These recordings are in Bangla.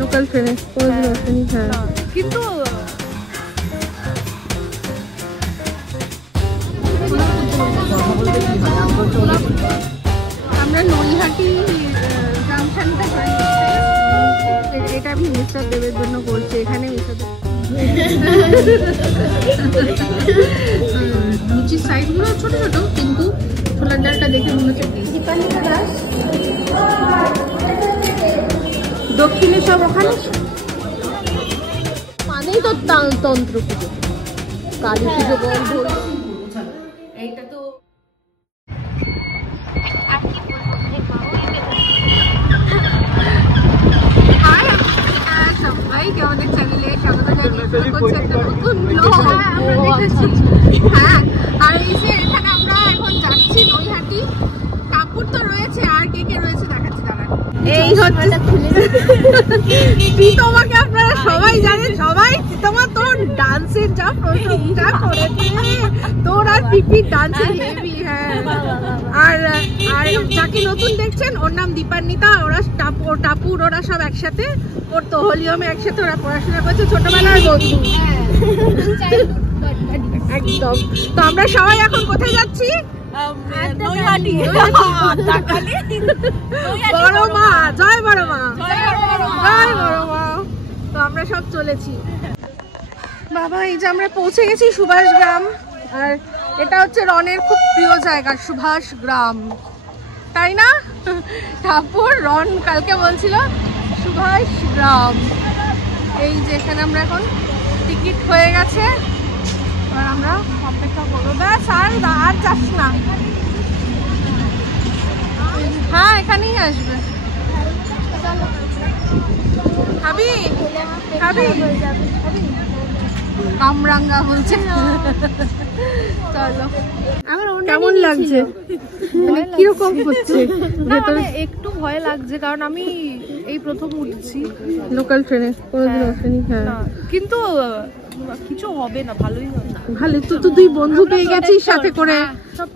লোকাল ট্রেনে কোনোদিন ওঠেনি। হ্যাঁ কিন্তু আমরা নৈহাটি জাংশনটা করে এটা আমি মিস্টার দেবের জন্য করছি। এখানে লুচির সাইজগুলো ছোট ছোট, কিন্তু ছোলার ডালটা দেখে মনে হচ্ছে দক্ষিণে সব ওখানে মানেই তো তন্ত্র পুজো, কালী পুজো বন্ধ। এইটা তো সবাইকে আমাদের চ্যানেলে স্বাগত জানিয়ে একটা নতুন ব্লগ আমরা দেখেছি। হ্যাঁ, আর এই যে এখানে আমরা এখন যাচ্ছি নৈহাটি। কাপড় তো রয়েছে, আর কে কে রয়েছে দেখাচ্ছি দাঁড়ান। এই হচ্ছে তোমাকে আপনারা সবাই জানেন, সবাই তোমার তোর ডান্সের যা প্রশংসা করেছে, তোর আর পিপির ডান্সের হেভি। হ্যাঁ, আর যাকে নতুন দেখছেন ওর নাম দীপান্বিতা, ওরা টাপুর ওরা সব একসাথে পড়তো, হোলিওমে একসাথে ওরা পড়াশোনা করছে, ছোটবেলার বন্ধু একদম। তো আমরা সবাই এখন কোথায় যাচ্ছি? নৈহাটি। বড় মা, জয় বড় মা, জয় বড় মা। তো আমরা সব চলেছি বাবা। এই যে আমরা পৌঁছে গেছি সুভাষ গ্রাম, আর এটা হচ্ছে রনের খুব প্রিয় জায়গা সুভাষ গ্রাম, তাই না? তারপর রন কালকে বলছিল সুভাষ গ্রাম। এই যে এখানে আমরা এখন টিকিট হয়ে গেছে, আর আমরা অপেক্ষা করবো। ব্যাস আর যাস না। হ্যাঁ, এখানেই আসবে। খাবি খাবি কামরাঙ্গা বলছে। চলো, কেমন লাগছে? মানে কিরকম হচ্ছে? একটু ভয় লাগছে, কারণ আমি এই প্রথম উঠছি লোকাল ট্রেনে, কোনোদিন ওঠেনি। হ্যাঁ, কিন্তু কিছু হবে না, ভালোই হবে। ভালো তো, তুই বন্ধু পেয়ে গেছিস সাথে করে,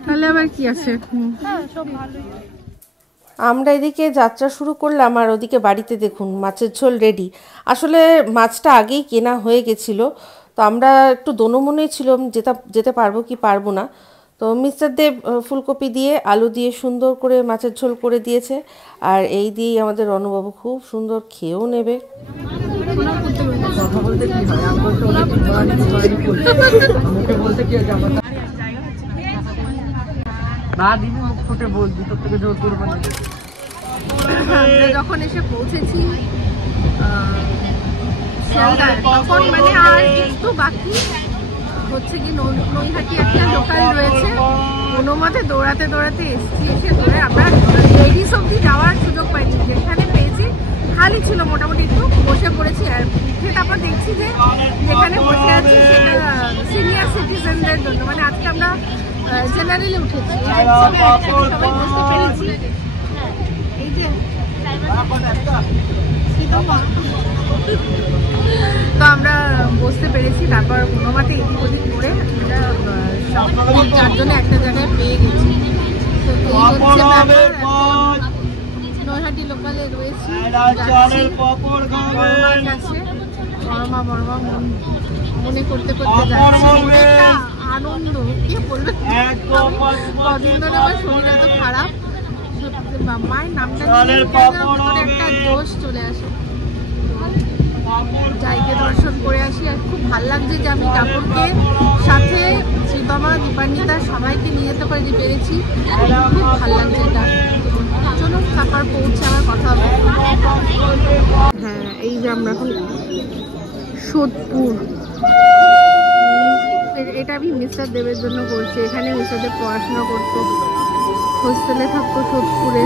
তাহলে আবার কি আছে। সব ভালোই। আমরা এদিকে যাত্রা শুরু করলাম, আর ওদিকে বাড়িতে দেখুন মাছের ঝোল রেডি। আসলে মাছটা আগেই কেনা হয়ে গেছিলো, তো আমরা একটু দোনোমনেই ছিলাম যেতে পারবো কি পারবো না। তো মিস্টার দেব ফুলকপি দিয়ে আলু দিয়ে সুন্দর করে মাছের ঝোল করে দিয়েছে, আর এই দিয়েই আমাদের রণবাবু খুব সুন্দর খেয়েও নেবে। যখন এসে পৌঁছেছি তখন মানে আর একটু বাকি হচ্ছে কি, নৈহাটি একটা লোকাল রয়েছে, কোনো মতে দৌড়াতে দৌড়াতে এসছি। এসে ধরে আমরা লেডিস অব্দি যাওয়ার সুযোগ পাইনি, যেখানে পেয়েছি খালি ছিল, মোটামুটি একটু বসে পড়েছি। আর উঠে তারপর দেখছি যে যেখানে বসে আছি সেটা সিনিয়র সিটিজেনদের জন্য, মানে আজকে আমরা জেনারেলে উঠেছি, সবাই বসতে পেরেছি। এই যে তো আমরা বসতে পেরেছি, তারপর কোনো মতে এদিক ওদিক করে আমরা চারজনে একটা জায়গায় পেয়ে গেছি। তো নৈহাটি লোকালে রয়েছি, বড়মা মনে করতে করতে যাচ্ছি। একটা আনন্দ, কি বলবে, কদিন ধরে আমার শরীর এত খারাপ, মায়ের নামটা নিয়ে একটা দোষ চলে আসে। জায়গা দর্শন করে আসি, আর খুব ভালো লাগছে যে আমি ঠাকুরকে সাথে শ্রীতমা দীপান্বিতা সবাইকে নিয়ে যেতে পেরেছি, খুব ভালো লাগছে এটা। চলো তারপর পৌঁছে আমার কথা হবে। হ্যাঁ, এই যে আমরা এখন সোদপুর, এটা আমি মিস্টার দেবের জন্য করছি। এখানে মিস্টার দেব পড়াশোনা করতো, হোস্টেলে থাকতো সোদপুরে।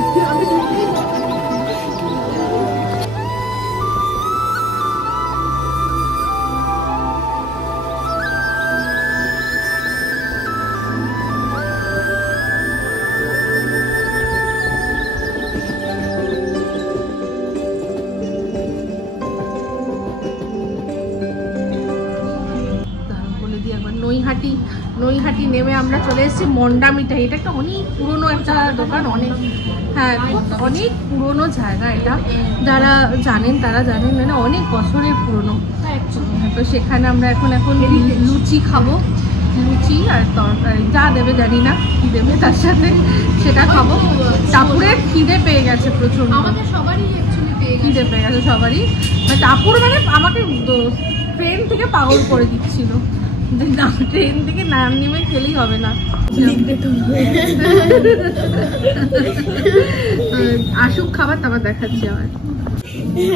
নৈহাটি নেমে আমরা চলে এসেছি মন্ডা মিঠাই। এটা একটা অনেক পুরনো একটা দোকান, অনেক পুরনো জায়গা এটা। যারা জানেন তারা জানেন, মানে অনেক বছরের পুরনো। তো সেখানে আমরা এখন লুচি খাবো, লুচি আর তরকারি যা দেবে জানি না কি দেবে তার সাথে, সেটা খাবো। টাপুরের খিদে পেয়ে গেছে প্রচন্ড, খিদে পেয়ে গেছে সবারই। টাপুর মানে আমাকে ট্রেন থেকে পাগল করে দিচ্ছিল, না ট্রেন থেকে নাম নেমে খেলেই হবে না, আসুক খাবার তারপর দেখাচ্ছি। আমার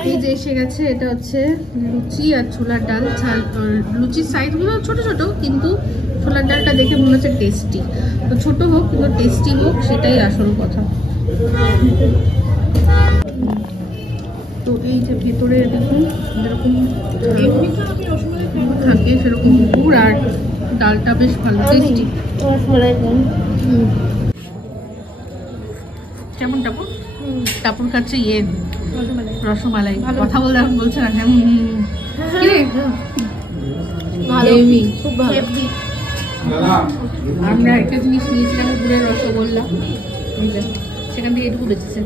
এই যে এসে গেছে, এটা হচ্ছে লুচি আর ছোলার ডাল। লুচির সাইজগুলো ছোট ছোট, কিন্তু ছোলার ডালটা দেখে মনে হচ্ছে টেস্টি। তো ছোট হোক কিন্তু টেস্টি হোক, সেটাই আসল কথা। তো এই যে ভেতরে দেখুন যেরকম থাকে সেরকম পুর, আর ডালটা বেশ ভালো টেস্টি। কেমন টাপুর? টাপুর খাচ্ছে রসমালাই। কথা বলছে না। আমরা একটা জিনিস নিয়েছিলাম, গুড়ের রসগোল্লা, সেখান থেকে এটুকু বেঁচেছে।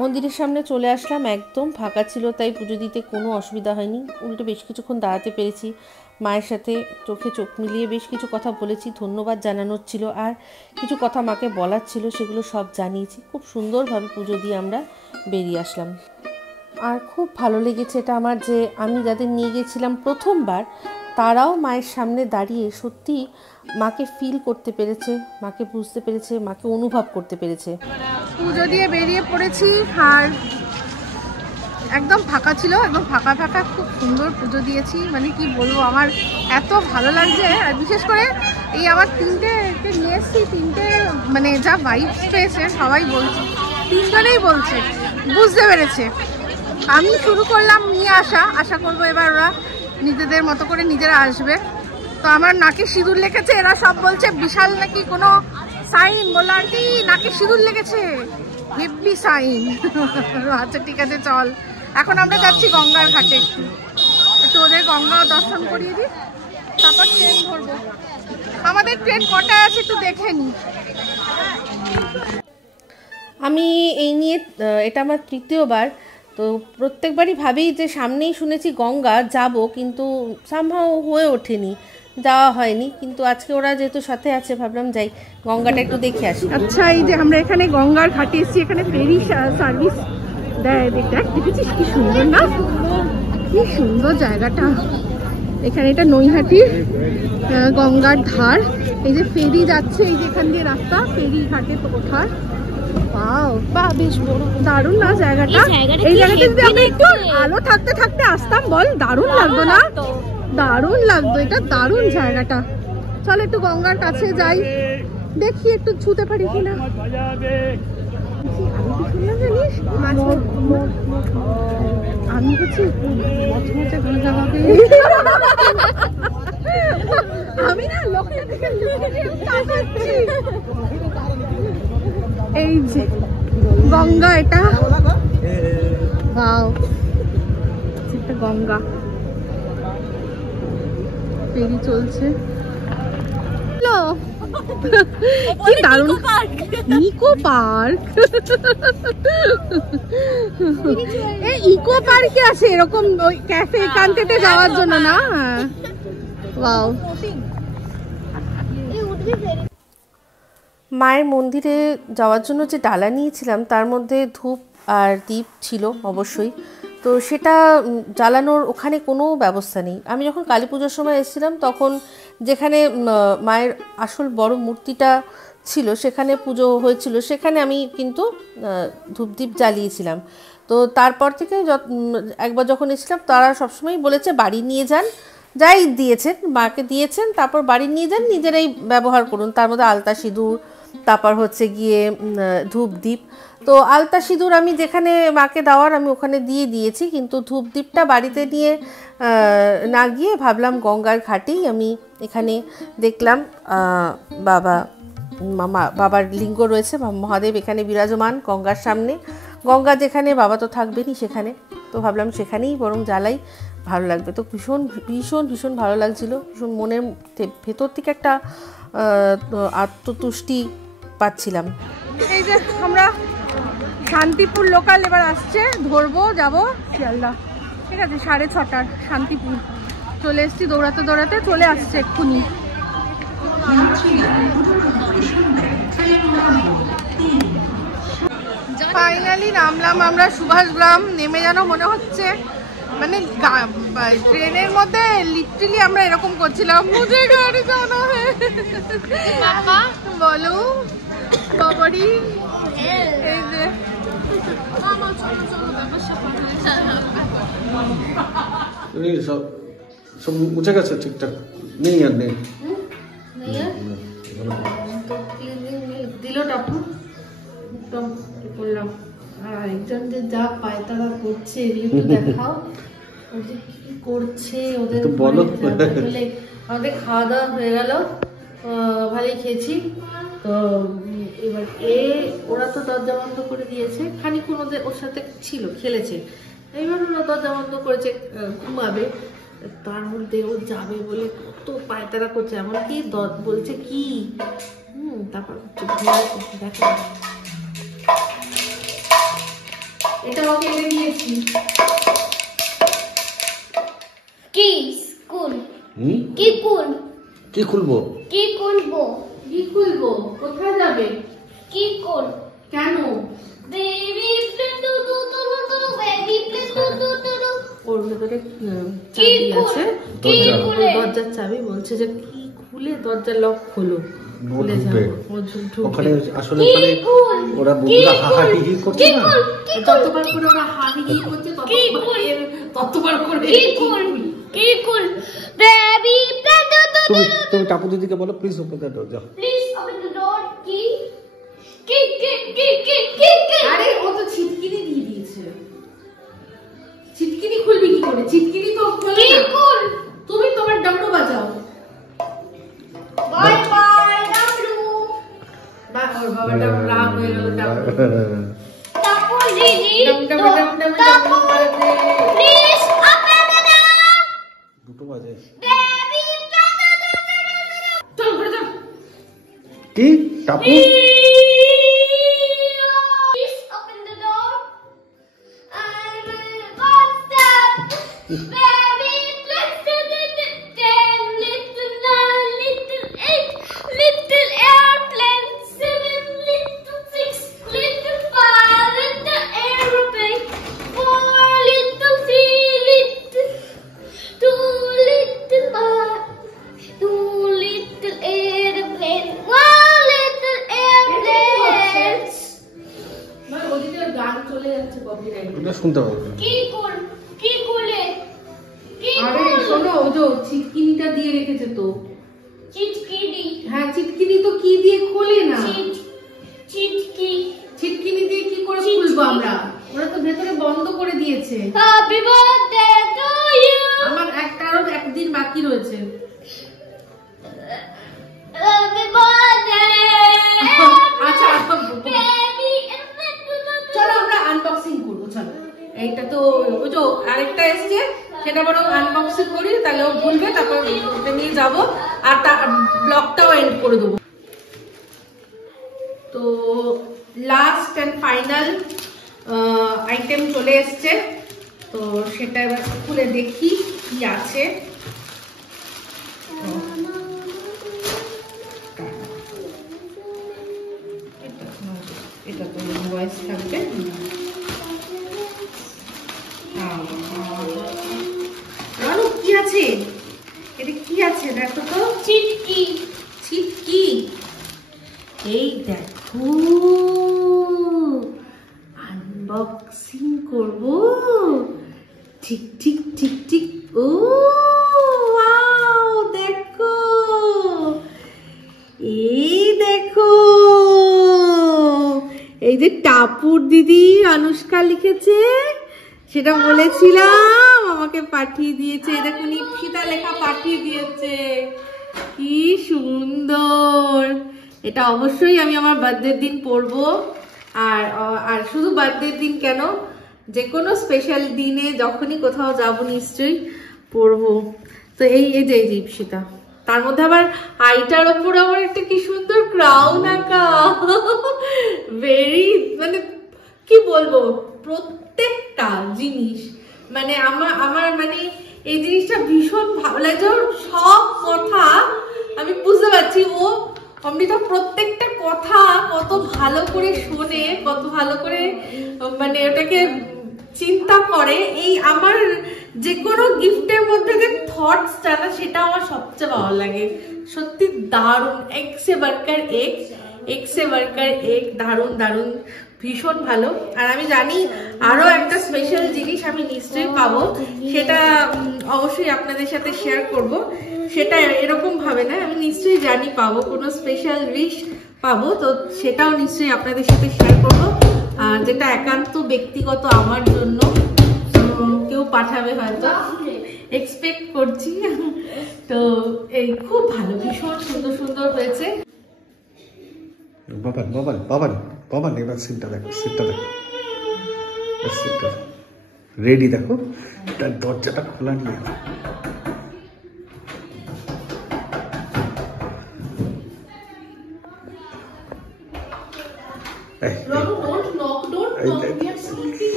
মন্দিরের সামনে চলে আসলাম, একদম ফাঁকা ছিল, তাই পুজো দিতে কোনো অসুবিধা হয়নি। উল্টে বেশ কিছুক্ষণ দাঁড়াতে পেরেছি, মায়ের সাথে চোখে চোখ মিলিয়ে বেশ কিছু কথা বলেছি, ধন্যবাদ জানানোর ছিল, আর কিছু কথা মাকে বলার ছিল, সেগুলো সব জানিয়েছি। খুব সুন্দরভাবে পুজো দিয়ে আমরা বেরিয়ে আসলাম। আর খুব ভালো লেগেছে এটা আমার, যে আমি যাদের নিয়ে গেছিলাম প্রথমবার, তারাও মায়ের সামনে দাঁড়িয়ে সত্যি মাকে ফিল করতে পেরেছে, মাকে বুঝতে পেরেছে, মাকে অনুভব করতে পেরেছে। পুজো দিয়ে বেরিয়ে পড়েছি, আর একদম ফাঁকা ছিল, একদম ফাঁকা ফাঁকা, খুব সুন্দর পুজো দিয়েছি। মানে কি বলবো, আমার এত ভালো লাগছে। আর বিশেষ করে এই আমার তিনটে নিয়ে এসেছি, তিনটে মানে যা ভাইবস পেয়েছে সবাই বলছে, তিনজনেই বলছে বুঝতে পেরেছে। আমি শুরু করলাম নিয়ে আশা করবো এবার ওরা নিজেদের মতো করে নিজেরা আসবে। তো আমার নাকে সিঁদুর লেগেছে, এরা সব বলছে বিশাল নাকি কোনো সাইন। বললো আন্টি নাকে সিঁদুর লেগেছে, হেভি সাইন। আচ্ছা ঠিক আছে চল, এখন আমরা যাচ্ছি গঙ্গার ঘাটে, একটু ওদের গঙ্গা দর্শন করিয়ে দিই, তারপর ট্রেন ধরবো। আমাদের ট্রেন কটায় আছে একটু দেখে নি। আমি এই নিয়ে এটা আমার তৃতীয়বার, তো প্রত্যেকবারই ভাবি যে সামনেই শুনেছি গঙ্গা যাব, কিন্তু সামহাও হয়ে ওঠেনি, যাওয়া হয়নি। কিন্তু আজকে ওরা যেহেতু সাথে আছে, ভাবলাম যাই গঙ্গাটা একটু দেখে আসি। আচ্ছা এই যে আমরা এখানে গঙ্গার ঘাটে এসেছি, এখানে ফেরি সার্ভিস দেয়। দেখেছিস কি সুন্দর না, কি সুন্দর জায়গাটা। এখানে এটা নৈহাটির গঙ্গার ধার, এই যে ফেরি যাচ্ছে, এই যে এখান দিয়ে রাস্তা ফেরি ঘাটে তো ওঠার। বেশ বড়, দারুণ না জায়গাটা। এই জায়গাটা যদি আমরা একটু আলো থাকতে থাকতে আসতাম, বল দারুণ লাগতো না? দারুণ লাগতো, এটা দারুণ জায়গাটা। চল একটু গঙ্গার কাছে যাই, দেখি একটু ছুতে পারি কিনা। আমি হচ্ছে আমি না লোকটা দেখে এই যে গঙ্গা, এটা গঙ্গা, ফেরি চলছে। কি দারুণ, ইকো পার্ক। এই ইকো পার্কে আছে এরকম ওই ক্যাফে কান্তেতে যাওয়ার জন্য না? ওয়াও। মায়ের মন্দিরে যাওয়ার জন্য যে ডালা নিয়েছিলাম, তার মধ্যে ধূপ আর দীপ ছিল অবশ্যই, তো সেটা জ্বালানোর ওখানে কোনো ব্যবস্থা নেই। আমি যখন কালী পুজোর সময় এসেছিলাম, তখন যেখানে মায়ের আসল বড় মূর্তিটা ছিল, সেখানে পুজো হয়েছিল, সেখানে আমি কিন্তু ধূপদীপ জ্বালিয়েছিলাম। তো তারপর থেকে একবার যখন এসেছিলাম, তারা সবসময় বলেছে বাড়ি নিয়ে যান, যাই দিয়েছেন মাকে দিয়েছেন, তারপর বাড়ি নিয়ে যান, নিজেরাই ব্যবহার করুন। তার মধ্যে আলতা সিঁদুর, তারপর হচ্ছে গিয়ে ধূপদীপ। তো আলতা সিঁদুর আমি যেখানে মাকে দেওয়ার আমি ওখানে দিয়ে দিয়েছি, কিন্তু ধূপদীপটা বাড়িতে নিয়ে না গিয়ে ভাবলাম গঙ্গার ঘাটেই আমি এখানে দেখলাম বাবার লিঙ্গ রয়েছে, মহাদেব এখানে বিরাজমান গঙ্গার সামনে। গঙ্গা যেখানে, বাবা তো থাকবেনই সেখানে, তো ভাবলাম সেখানেই বরং জ্বালাই, ভালো লাগবে। তো ভীষণ ভীষণ ভীষণ ভালো লাগছিল, ভীষণ মনের ভেতর থেকে একটা আত্মতুষ্টি পাচ্ছিলাম। এই যে আমরা শান্তিপুর লোকাল এবার আসছে, ধরবো, যাবো শিয়ালদা। ঠিক আছে, 6:30 শান্তিপুর চলে এসছি, দৌড়াতে দৌড়াতে চলে আসছে এক্ষুনি। ফাইনালি নামলাম আমরা সুভাষগ্রাম। নেমে যেন মনে হচ্ছে মানে ট্রেনের মধ্যে লিটারালি আমরা এরকম করছিলাম, মুঝে গাড়ি জানা হ্যায়। বলো বাবারি, এই যে সব মুছে গেছে ঠিকঠাক, নেই আর নেই দিল টাপু একদম করলাম। আর একজন যে যা পায়তারা করছে একটু দেখাও, ওদের কি করছে ওদের বলো। আমাদের খাওয়া দাওয়া হয়ে গেল, ভালোই খেয়েছি। তো এবার ওরা তো দরজা বন্ধ করে দিয়েছে, খানিক্ষণ ওর সাথে ছিল, খেলেছে। এইবার ওরা দরজা বন্ধ করেছে, ঘুমাবে। তার মধ্যে ও যাবে বলে কত পায়তারা করছে, এমনকি বলছে কি তারপর দেখো এটা ওকে এনে দিয়েছি। কি স্কুল কি কুল কি খুলবো কি খুলবো কি খুলবো? কোথায় যাবে? কি কুল কেন? বেবি প্লেন টু টু টু টু বেবি প্লেন টু টু টু টু ওর ভেতরে চাবি আছে, দরজার চাবি। বলছে যে কি খুলে দরজার লক খোলো, খুলে যাবে। ওখানে আসলে ওরা বন্ধুরা হাহাহি করছে না, যতবার করে ওরা হাহাহি করছে ততবার করে কি কুল বেবি প্লেন টু টু টু তুমি টাপু দিদিকে বলো প্লিজ ওপেন দ্য ডোর, যাও প্লিজ ওপেন দ্য ডোর। কি কি কি কি কি কি আরে ও তো ছিটকিনি দিয়ে দিয়েছে, ছিটকিনি খুলবি কি করে? ছিটকিনি তো খোলে না। তুমি তোমার ডাবলু বাজাও। Bye bye W. ওর বাবাটা রাগ হয়ে গেল। টাপু দিদি টাপু প্লিজ ওপেন দ্য ডোর। দুটো বাজে। বেবি চল ঘরে চল। কি টাপু? Please open the door. I'm what's that? Baby, let's do the 10, little 9, little 8, little airplane, 7, little 6, little 5, little aeroplane, 4, little 3, little 2, little 5, 2 little airplane, 1 little airplane. মানে ওদিকে গান চলে যাচ্ছে, কপিরাইট। এটা শুনতে পাবো। কি করলে আরে শোনো, ও যে ছিটকিনিটা দিয়ে রেখেছে তো। চিটকিনি। হ্যাঁ, ছিটকিনি তো কি দিয়ে খোলে না। ছিটকিনি দিয়ে কি করে খুলবো আমরা? ওরা তো ভেতরে বন্ধ করে দিয়েছে। Happy birthday to you. আমার আরো একদিন বাকি রয়েছে। Happy birthday. আচ্ছা বেবি চলো আমরা আনবক্সিং করবো। চলো, এইটা তো ওই যে আরেকটা এসছে, সেটা বরং আনবক্সিং করি, তাহলে ও ভুলবে, তারপর ওটা নিয়ে যাবো আর ব্লগটাও এন্ড করে দেবো। তো লাস্ট অ্যান্ড ফাইনাল আইটেম চলে এসছে, তো সেটা এবার খুলে দেখি কি আছে। এটা তো ভয়েস থাকবে। কি আছে এটা? কি আছে দেখো তো। ছিটকি। এই দেখো, আনবক্সিং করব। ঠিক ঠিক ঠিক ঠিক। ও ওয়াও, দেখো, এই দেখো, এই যে টাপুর দিদি অনুষ্কা লিখেছে, সেটা বলেছিলাম, আমাকে পাঠিয়ে দিয়েছে। দেখো নিপসিতা লেখা পাঠিয়ে দিয়েছে, কি সুন্দর। এটা অবশ্যই আমি আমার বার্থডের দিন পরবো। আর শুধু বার্থডের দিন কেন, যে কোনো স্পেশাল দিনে যখনই কোথাও যাব নিশ্চয়ই পরবো। তো এই যে ইপসিতা, তার মধ্যে আবার আইটার ওপর আবার একটা কি সুন্দর ক্রাউন আঁকা, ভেরি মানে কি বলবো, প্রত্যেকটা জিনিস মানে আমার মানে এই জিনিসটা ভীষণ ভালো লাগছে। ওর সব কথা আমি বুঝতে পারছি, ও অমৃতা প্রত্যেকটা কথা কত ভালো করে শোনে, কত ভালো করে মানে ওটাকে চিন্তা করে। এই আমার যে কোনো গিফটের মধ্যে যে থটসটা না, সেটা আমার সবচেয়ে ভালো লাগে। সত্যি দারুণ, এক সে বারকার এক দারুণ দারুণ, ভীষণ ভালো। আর আমি জানি আরো একটা স্পেশাল জিনিস আমি নিশ্চয়ই পাবো, সেটা অবশ্যই আপনাদের সাথে শেয়ার করব। সেটা এরকম ভাবে না, আমি নিশ্চয়ই জানি পাবো, কোনো স্পেশাল উইশ পাবো, তো সেটাও নিশ্চয়ই আপনাদের সাথে শেয়ার করবো, যেটা একান্ত ব্যক্তিগত আমার জন্য। কেউ পাঠাবে হয়তো, এক্সপেক্ট করছি। তো এই খুব ভালো, ভীষণ সুন্দর সুন্দর হয়েছে। বাবা এবার সিটটা দেখো, রেডি দেখো, তার দরজাটা খোলা নিয়ে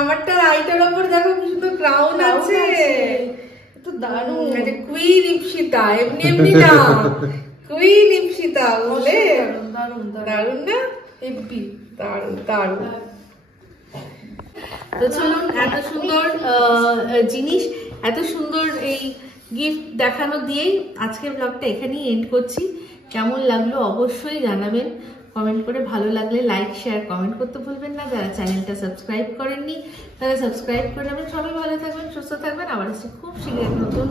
আমারটা রাইটার ওপর দেখো কি সুন্দর ক্রাউন আছে, তো দারুণ। কুইন ইপসিতা, এমনি এমনি না, কুইন ইপসিতা বলে, দারুণ না, হেভি দারুণ দারুণ। তো চলুন, এত সুন্দর জিনিস, এত সুন্দর এই গিফট দেখানো দিয়েই আজকের ব্লগটা এখানেই এন্ড করছি। কেমন লাগলো অবশ্যই জানাবেন কমেন্ট করে, ভালো লাগলে লাইক শেয়ার কমেন্ট করতে ভুলবেন না। যারা চ্যানেলটা সাবস্ক্রাইব করেননি তারা সাবস্ক্রাইব করে নেবেন। সবাই ভালো থাকবেন, সুস্থ থাকবেন। আবার আসছি খুব শীঘ্র এক নতুন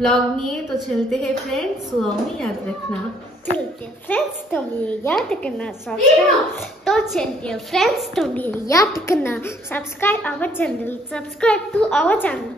ব্লগ নিয়ে। তো চলতে হে फ्रेंड्स, सुहामी याद रखना, चलते फ्रेंड्स तुम ये याद करना सब्सक्राइब। तो चलते फ्रेंड्स तुम ये याद करना subscribe our channel, subscribe to our channel.